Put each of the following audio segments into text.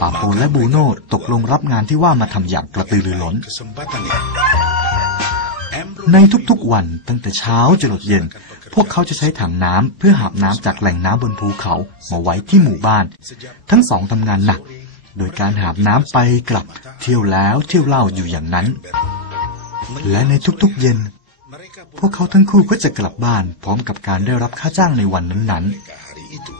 ปาโปและบูโน่ตกลงรับงานที่ว่ามาทำอย่างกระตือรือร้น ในทุกๆวันตั้งแต่เช้าจนดเย็น พวกเขาจะใช้ถังน้ำเพื่อหาบน้ำจากแหล่งน้ำบนภูเขามาไว้ที่หมู่บ้าน ทั้งสองทำงานหนัก โดยการหาบน้ำไปกลับ เที่ยวแล้วเที่ยวเล่าอยู่อย่างนั้น และในทุกๆเย็น พวกเขาทั้งคู่ก็จะกลับบ้านพร้อมกับการได้รับค่าจ้างในวันนั้นๆ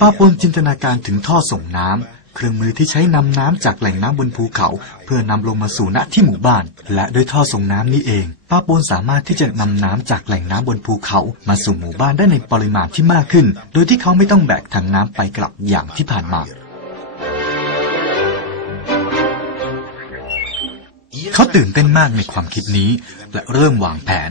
ป้าปนจินตนาการถึงท่อส่งน้ำเครื่องมือที่ใช้นำน้ำจากแหล่งน้ำบนภูเขา เพื่อนำลงมาสู่ณที่หมู่บ้าน และด้วยท่อส่งน้ำนี้เอง ป้าปนสามารถที่จะนำน้ำจากแหล่งน้ำบนภูเขามาสู่หมู่บ้านได้ในปริมาณที่มากขึ้น โดยที่เขาไม่ต้องแบกถังน้ำไปกลับอย่างที่ผ่านมาเขาตื่นเต้นมากในความคิดนี้ และเริ่มวางแผน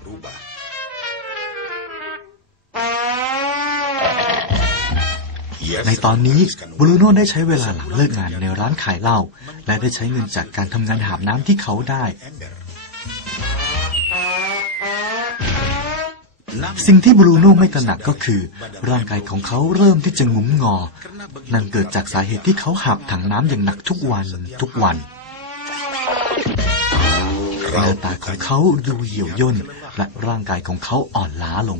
ในตอนนี้บรูโน่ได้ใช้เวลาหลังเลิกงานในร้านขายเหล้าและได้ใช้เงินจากการทำงานหาบน้ำที่เขาได้ สิ่งที่บรูโน่ไม่ตระหนักก็คือ ร่างกายของเขาเริ่มที่จะงุ้มงอ นั่นเกิดจากสาเหตุที่เขาหับถังน้ำอย่างหนักทุกวันทุกวันหน้าตาของเขาดูเหี่ยวย่นและร่างกายของเขาอ่อนล้าลง